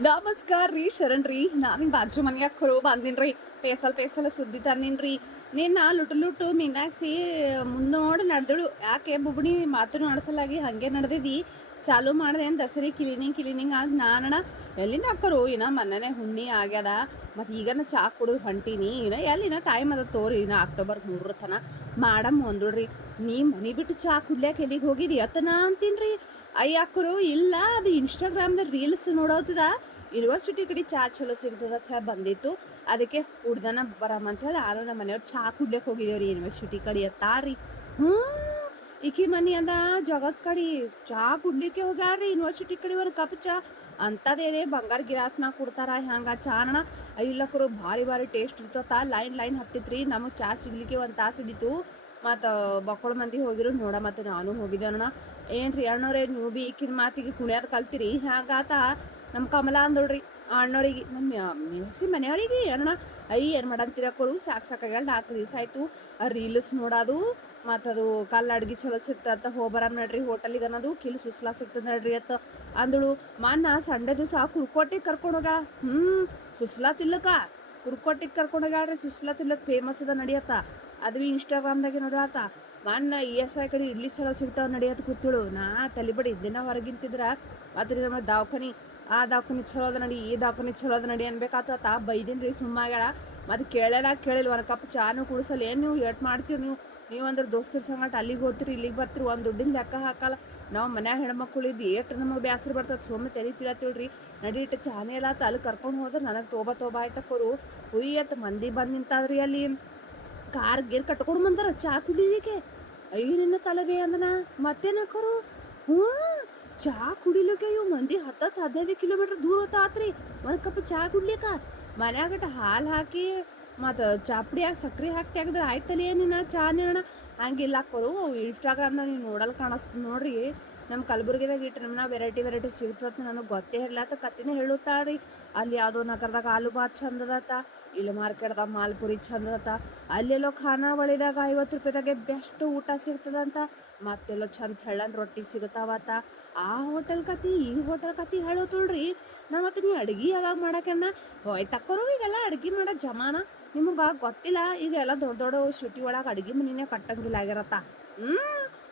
ನಮಸ್ಕಾರ ರೀ, ಶರಣ್ ರೀ. ನಾನು ಬಾಜು ಮನ್ಯಾಗ ಖರೋ ಬಂದಿನ್ರಿ ಪೇಸಲ್ ಪೇಸಲ್ ಸುದ್ದಿ ತಂದಿನ್ರಿ ನಿನ್ನ ಲುಟು ಲುಟು ಮೀನಾಕ್ಸಿ ಮುಂದೆ ನೋಡಿ ನಡೆದಳು. ಯಾಕೆ ಬುಬ್ಣಿ ಮಾತು ನಡೆಸಲಾಗಿ ಹಾಗೆ ನಡೆದಿದ್ದಿ ಚಾಲು ಮಾಡಿದೆ ಏನು ದಸರಿ ಕ್ಲೀನಿಂಗ್ ಕ್ಲೀನಿಂಗ್ ಆಗಿ ನಾನಣ ಎಲ್ಲಿಂದ ಹಾಕರು ಇನ್ನ ಮೊನ್ನೆ ಹುಣ್ಣಿ ಆಗ್ಯದ. ಮತ್ತು ಈಗನ ಚಾ ಕುಡಿದು ಹೊಂಟೀನಿ. ಇನ್ನ ಎಲ್ಲಿನ ಟೈಮ್ ಅದ ತೋರಿ, ಇನ್ನ ಅಕ್ಟೋಬರ್ ಮೂರರ ತನ. ಮಾಡಮ್ ಅಂದ್ರಿ ನೀ ಮನಿ ಬಿಟ್ಟು ಚಾ ಕುಡ್ಲ್ಯಾಕ ಎಲ್ಲಿಗೆ ಹೋಗಿದಿ? ರೀ ಅಯ್ಯ ಅಕ್ಕರು, ಇಲ್ಲ. ಅದು ಇನ್ಸ್ಟಾಗ್ರಾಮ್ದ ರೀಲ್ಸ್ ನೋಡೋತದ. ಯೂನಿವರ್ಸಿಟಿ ಕಡೆ ಚಾ ಚಲೋ ಸಿಗ್ತದ ಬಂದಿತ್ತು. ಅದಕ್ಕೆ ಹುಡ್ದನ ಬರಮ್ಮ ಅಂತ ಹೇಳಿ ನಾನು ನಮ್ಮ ಮನೆಯವ್ರು ಚಾ ಕುಡ್ಲಿಕ್ಕೆ ಹೋಗಿದ್ದೇವ್ರಿ ಯೂನಿವರ್ಸಿಟಿ ಕಡೆ ಅತ್ತಾರಿ ಹ್ಞೂ ಈಕಿ ಮನಿ ಅಂದ ಜಗತ್ ಕಡಿ ಚಾ ಕುಡ್ಲಿಕ್ಕೆ ಹೋಗ್ಯಾರ್ರಿ ಯೂನಿವರ್ಸಿಟಿ ಕಡೆ ಒಂದು ಕಪ್ ಚಾ. ಅಂಥದ್ದೇನೆ ಬಂಗಾರ ಗಿಲಾಸ್ನ ಕೊಡ್ತಾರ, ಹ್ಯಾಂಗ ಚಾಣ ಇಲ್ಲಕ್ಕರು ಭಾರಿ ಭಾರಿ ಟೇಸ್ಟ್ ಇರ್ತತ ಲೈನ್ ಲೈನ್ ಹತ್ತಿತ್ರಿ, ನಮಗೆ ಚಾ ಸಿಗ್ಲಿಕ್ಕೆ ಒಂದು ತಾಸು ಹಿಡಿತು. ಮತ್ತು ಬಕ್ಕಳ ಮಂದಿ ಹೋಗಿರು, ನೋಡ ಮತ್ತು ನಾನು ಹೋಗಿದ್ದೆ ಅಣ್ಣ. ಏನ್ರಿ ಅಣ್ಣವ್ರೆ ನೀವು ಬಿ ಈಕಿನ ಮಾತಿಗೆ ಕುಣಿಯೋದು ಕಲ್ತಿರಿ ಹ್ಯಾಂಗಾತ ನಮ್ಮ ಕಮಲ ಅಂದೋಳ್ರಿ ಅಣ್ಣವ್ರಿಗೆ ನಮ್ಮ ಮೀನಾಕ್ಷಿ ಮನೆಯವ್ರಿಗೆ ಅಣ್ಣ. ಐ ಏನು ಮಾಡಂತಿರಕೋರು ಸಾಕು ಸಾಕಾಗ ನಾಲ್ಕು ದಿವಸ ಆಯಿತು. ಆ ರೀಲ್ಸ್ ನೋಡೋದು ಮತ್ತು ಅದು ಕಲ್ಲು ಅಡ್ಗೆ ಚಲೋ ಸಿಗ್ತದ ಹೋಗ್ಬರ ನಡ್ರಿ ಹೋಟೆಲಿಗೆ ಅನ್ನೋದು ಕಿಲ್ ಸುಸ್ಲಾ ಸಿಗ್ತದೆ ನಡ್ರಿ ಅತ್ತ. ಅಂದಳು ಮಾನ ಸಂಡೆ ದಿವಸ ಕುರ್ಕೋಟಿಗೆ ಕರ್ಕೊಂಡು ಹೋಗ್ಯಾಳ. ಹ್ಞೂ ಸುಸ್ಲಾ ತಿಲ್ಲಕ. ಕುರ್ಕೋಟಿಗೆ ಕರ್ಕೊಂಡು ಹೋಗ್ಯಾಳ್ರಿ ಸುಸ್ಲಾ ತಿಲ್ಲಕ್ ಫೇಮಸ್ ಅದ ನಡಿಯತ್ತ ಅದು ಬಿ ಇನ್ಸ್ಟಾಗ್ರಾಮ್ದಾಗೆ ನೋಡಾತ ಮಾನ್ನ ಇ ಎಸ್ ಐ ಕಡೆ ಇಡ್ಲಿ ಚಲೋ ಸಿಗ್ತಾವ ನಡಿಯತ್ ಕೂತಳು. ನಾ ತಲೆಬಡಿ ದಿನ ಹೊರಗಿಂತಿದ್ರ ಅದ್ರ ನಮ್ಮ ದವಾಖಾನಿ, ಆ ದವಾಖಾನಿ ಚಲೋ ಅದ ನಡಿ, ಈ ದವಾಖಾನಿ ಚಲೋ ಅದ ನಡಿ ಅನ್ಬೇಕಾತ ಬೈದಿನ್ರಿ ಸುಮ್ಮಾಗ್ಯಾಳ. ಮತ್ತು ಕೇಳದಾಗ ಕೇಳಿಲ್ಲ ಒಂದು ಕಪ್ ಚಾನು ಕುಡಿಸಲ್ಲ ಏನು ನೀವು ಎಟ್ ಮಾಡ್ತೀರಿ ನೀವು? ನೀವು ಅಂದ್ರೆ ದೋಸ್ತರ ಸಂಗಟ ಅಲ್ಲಿಗೆ ಹೋಗ್ತೀರಿ ಇಲ್ಲಿಗೆ ಬರ್ತೀರಿ, ಒಂದು ದುಡ್ಡಿನ ಲೆಕ್ಕ ಹಾಕಲ್ಲ. ನಾವು ಮನ್ಯಾಗ ಹೆಣ್ಮಕ್ಳು ಇದ್ದು ಎಷ್ಟು ನಮಗೆ ಬೇಸರ ಬರ್ತದೆ ಸುಮ್ಮನೆ ತೆರಿತೀರ ತಿಳ್ರಿ ನಡೀಟ್ ಚಾನೆ ಎಲ್ಲ ಅಲ್ಲಿ ಕರ್ಕೊಂಡು ಹೋದ್ರೆ ನನಗೆ ತೋಬ ತೋಬ ಆಯ್ತಕ್ಕೋರು ಹುಯ್ಯತ್ ಮಂದಿ ಬಂದು ನಿಂತಾದ್ರಿ ಅಲ್ಲಿ. ಕಾರ್ ಗೇರ್ ಕಟ್ಕೊಂಡು ಬಂದಾರ, ಚಾ ಕುಡಿಲಿಕ್ಕೆ. ಅಯ್ಯ, ನಿನ್ನ ತಲೆಬೇ ಅಂದನ ಮತ್ತೇನಕ್ಕರು ಹ್ಞೂ, ಚಾ ಕುಡಿಲಿಕ್ಕೆ ಇವು ಮಂದಿ ಹತ್ತತ್ತು ಹದಿನೈದು ಕಿಲೋಮೀಟರ್ ದೂರ ಹೊತ್ತಾತ್ರಿ. ಒಂದು ಕಪ್ ಚಾ ಕುಡ್ಲಿಕ್ಕ ಮನ್ಯಾಗಟ ಹಾಲು ಹಾಕಿ ಮತ್ತು ಚಾಪಡಿಯಾಗ ಸಕ್ರೆ ಹಾಕಿ ತೆಗೆದ್ರೆ ಆಯ್ತಲ್ಲ ಏನಿನ ಚಾ ನೀರಣ? ಹಂಗಿಲ್ಲ ಹಾಕೋರು ಇನ್ಸ್ಟಾಗ್ರಾಮ್ನಾಗ ನೀವು ನೋಡಲ್ ಕಾಣಿಸ್ತು ನೋಡ್ರಿ. ನಮ್ಮ ಕಲಬುರ್ಗಿದಾಗ ಇಟ್ಟು ನಮ್ಮನ್ನ ವೆರೈಟಿ ವೆರೈಟಿ ಸಿಗ್ತದ ನನಗೆ ಗೊತ್ತೇ ಇರ್ಲಾತ ಕತ್ತಿನೇ ಹೇಳುತ್ತಾಳ್ರಿ. ಅಲ್ಲಿ ಯಾವುದೋ ನಗರದಾಗ ಆಲೂ ಬಾತ್ ಚಂದದತ್ತ, ಇಲ್ಲಿ ಮಾರ್ಕೆಟ್ದಾಗ ಮಾಲ್ಪುರಿ ಚಂದದತ್ತ. ಅಲ್ಲೆಲ್ಲೋ ಖಾನಾವಳಿದಾಗ ಐವತ್ತು ರೂಪಾಯಿದಾಗೆ ಬೆಸ್ಟ್ ಊಟ ಸಿಗ್ತದಂತ. ಮತ್ತೆಲ್ಲೋ ಚಂದ ಹೆಳ್ಳನ್ ರೊಟ್ಟಿ ಸಿಗುತ್ತಾವತ್ತ ಆ ಹೋಟೆಲ್ ಕತಿ ಈ ಹೋಟೆಲ್ ಕತಿ ಹೇಳೋತುಳ್ರಿ ನಾ ಮತ್ತೆ ನೀ ಅಡುಗೆ ಯಾವಾಗ ಮಾಡಕ್ಕೆ ಹೋಯ್ ತಕ್ಕೋರು ಈಗೆಲ್ಲ ಅಡುಗೆ ಮಾಡೋ ಜಮಾನ? ನಿಮಗೆ ಗೊತ್ತಿಲ್ಲ? ಈಗ ಎಲ್ಲ ದೊಡ್ಡ ದೊಡ್ಡ ಸಿಟಿ ಒಳಗೆ ಅಡುಗೆ ಮನಿನೇ ಕಟ್ಟಂಗಿಲ್ಲ ಆಗಿರತ್ತ ಹ್ಞೂ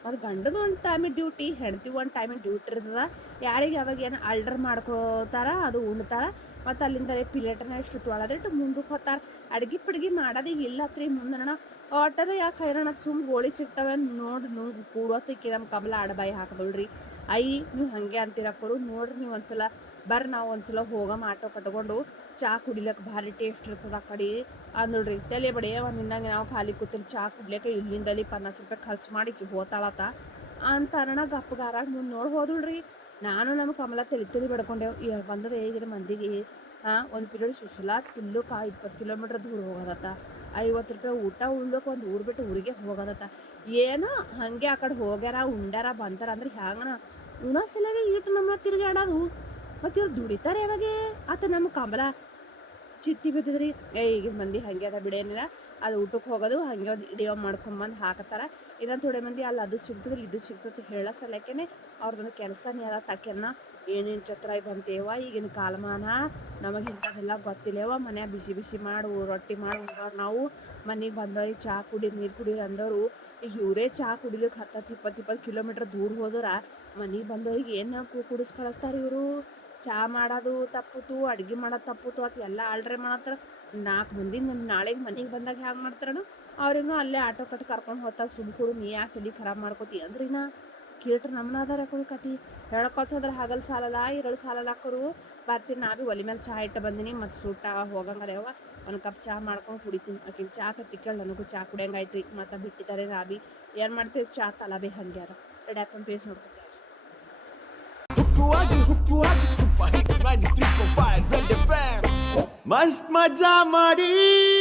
ಮತ್ತು ಗಂಡದ ಒಂದು ಟೈಮಿಗೆ ಡ್ಯೂಟಿ ಹೆಂಡತಿ ಒಂದು ಟೈಮಿಗೆ ಡ್ಯೂಟಿ ಇರ್ತದ. ಯಾರಿಗೆ ಯಾವಾಗ ಏನು ಆಲ್ಡರ್ ಮಾಡ್ಕೋತಾರ, ಅದು ಉಣ್ತಾರ, ಮತ್ತು ಅಲ್ಲಿಂದ ಪ್ಲೇಟನ್ನ ಎಷ್ಟು ತೊಳೆದಿಟ್ಟು ಮುಂದಕ್ಕೆ ಹೋಗ್ತಾರೆ. ಅಡ್ಗೆ ಪಿಡ್ಗಿ ಮಾಡೋದೇ ಇಲ್ಲತ್ರಿ ಮುಂದಣ ಆಟೋದ ಯಾಕೆ ಹೈರಾಣ ಸುಮ್ ಗೋಳಿ ಸಿಗ್ತವೆ ನೋಡಿ ನುಂಗ್ ಕೂಡೋತಕ್ಕೆ ನಮ್ಮ ಕಮಲ ಆಡಬಾಯಿ ಹಾಕಿದಳ್ರಿ. ಐ ನೀವು ಹಾಗೆ ಅಂತಿರಕ್ಕೋರು ನೋಡ್ರಿ ನೀವು ಒಂದ್ಸಲ ಬರ್ರಿ ನಾವು ಒಂದ್ಸಲ ಹೋಗಮ್ಮ ಆಟೋ ಕಟ್ಕೊಂಡು ಚಾ ಕುಡಿಲಕ್ಕೆ ಭಾರಿ ಟೇಸ್ಟ್ ಇರ್ತದ ಆ ಕಡೆ. ಅಂದಳ್ರಿ ತಲೆ ಬಡಿಯ ಒಂದು ನಾವು ಖಾಲಿ ಕೂತಿರಿ ಚಾ ಕುಡ್ಲಿಕ್ಕೆ ಇಲ್ಲಿಂದಲ್ಲಿ ಪನ್ನಾಸ್ ರೂಪಾಯಿ ಖರ್ಚು ಮಾಡಿ ಹೋತಾಳತ್ತ ಅಂತ ಅರಣ ಗಪ್ಪಗಾರಾಗ ಮುಂದೆ ನೋಡಿ ಹೋದಳ್ರಿ ನಾನು ನಮ್ಮ ಕಮಲ ತಲೆ ತಲೆ ಬಡ್ಕೊಂಡೆವು. ಬಂದದ ಹೇಗಿರ ಮಂದಿಗೆ? ಹಾಂ ಒಂದು ಪಿರಿಯಡ್ ಸುಸಲ ತಿಲ್ಲೋಕೆ ಇಪ್ಪತ್ತು ಕಿಲೋಮೀಟ್ರ್ ದೂರ ಹೋಗೋದತ್ತ. ಐವತ್ತು ರೂಪಾಯಿ ಊಟ ಉಳ್ಬೇಕು ಒಂದು ಊರು ಬಿಟ್ಟು ಊರಿಗೆ ಹೋಗೋದತ್ತ. ಏನೋ ಹಾಗೆ ಆ ಕಡೆ ಹೋಗ್ಯಾರ, ಉಂಡ್ಯಾರ ಬಂತಾರ ಅಂದ್ರೆ ಹ್ಯಾಂಗನ? ಉಣ ಸಲಗೆ ಇಟ್ಟು ನಮ್ಮ ತಿರುಗಾಡೋದು ಮತ್ತು ಇವ್ರು ದುಡಿತಾರೆ ಯಾವಾಗ? ಆತ ನಮ್ಮ ಕಾಂಬಲ ಚಿತ್ತಿ ಬಿದ್ದಿದ್ರಿ. ಈಗಿನ ಮಂದಿ ಹಂಗೆ ಅದ ಬಿಡೇನಿಲ್ಲ ಅದು ಊಟಕ್ಕೆ ಹೋಗೋದು, ಹಂಗೆ ಒಂದು ಇಡಿಯೋ ಮಾಡ್ಕೊಂಬಂದು ಹಾಕತ್ತಾರ. ಇನ್ನೊಂದು ಥೋಡೆ ಮಂದಿ, ಅಲ್ಲಿ, ಅದು ಸಿಗ್ತದೆ, ಇದು ಸಿಗ್ತದೆ ಹೇಳೋ ಸಲಕ್ಕೇನೆ ಅವ್ರದ್ದೊಂದು ಕೆಲಸನೇ ಅದ ತಕೆನ್ನ ಏನೇನು ಚತ್ರ ಬಂತೇವ ಈಗಿನ ಕಾಲಮಾನ? ನಮಗೆ ಇಂಥದ್ದೆಲ್ಲ ಗೊತ್ತಿಲ್ಲವ ಮನೆ ಬಿಸಿ ಬಿಸಿ ಮಾಡು, ರೊಟ್ಟಿ ಮಾಡಿ ನಾವು. ಮನೆಗೆ ಬಂದವ್ರಿಗೆ ಚಹಾ ಕುಡಿ ನೀರು ಕುಡೀರಿ ಅಂದವರು. ಈಗ ಇವರೇ ಚಹಾ ಕುಡಿಲಿಕ್ಕೆ ಹತ್ತತ್ತು ಇಪ್ಪತ್ತು ಇಪ್ಪತ್ತು ಕಿಲೋಮೀಟ್ರ್ ದೂರ ಹೋದ್ರೆ ಮನೆಗೆ ಬಂದವ್ರಿಗೆ ಏನು ಕುಡಿಸ್ ಕಳಿಸ್ತಾರೆ ಇವರು? ಚಹಾ ಮಾಡೋದು ತಪ್ಪುತು, ಅಡ್ಗೆ ಮಾಡೋದು ತಪ್ಪುತು ಅದು ಎಲ್ಲ ಆಲ್ಡ್ರೆ ಮಾಡತ್ತಾರ ನಾಲ್ಕು ಮಂದಿ ನಿಮ್ಮ ನಾಳೆಗೆ ಮನೆಗೆ ಬಂದಾಗ ಹ್ಯಾಂಗೆ ಮಾಡ್ತಾರಣ ಅವ್ರಿಗೂ ಅಲ್ಲೇ ಆಟೋ ಕಟ್ಟು ಕರ್ಕೊಂಡು ಹೋಗ್ತಾರ ಸುಮ್ ಕೊಡು, ನೀ ಯಾಕೆ ತಲೆ ಖರಾಬ್ ಮಾಡ್ಕೋತಿ ಅಂದ್ರಿನ ಕೇಳ್ರಿ ನಮ್ಮನ್ನ ಅದಾರ ಯಾಕೋ ಕತಿ? ಹೇಳ್ಕೊತ ಹೋದ್ರೆ ಹಗಲ್ ಸಾಲಲ್ಲ, ಇರಳು ಸಾಲಲ್ಲ ಹಾಕೋರು ಬರ್ತೀನಿ, ನಾ ಭೀ ಒಲೆ ಮೇಲೆ ಚಹಾ ಇಟ್ಟು ಬಂದಿನಿ, ಮತ್ತು ಸೂಟ ಹೋಗಂಗದೇವ ಒಂದು ಕಪ್ ಚಹಾ ಮಾಡ್ಕೊಂಡು ಕುಡಿತೀನಿ, ಆಕಿನ ಚಾ ಕತ್ತಿ ಕೇಳಿ ನನಗೂ ಚಹಾ ಕುಡಿಯಂಗಾಯ್ತು ಮತ್ತು ಬಿಟ್ಟಿದ್ದಾರೆ ಭೀ ಏನು ಮಾಡ್ತೀವಿ? ಚಹಾ ತಲಾಬೆ ಹಂಗೆ ಅದ ರೆಡಿ ಹಾಕೊಂಡು ಪೇಸ್ ನೋಡ್ಕೊತಾರೆ 93.5 रेड एफएम मस्त मज़ा मारी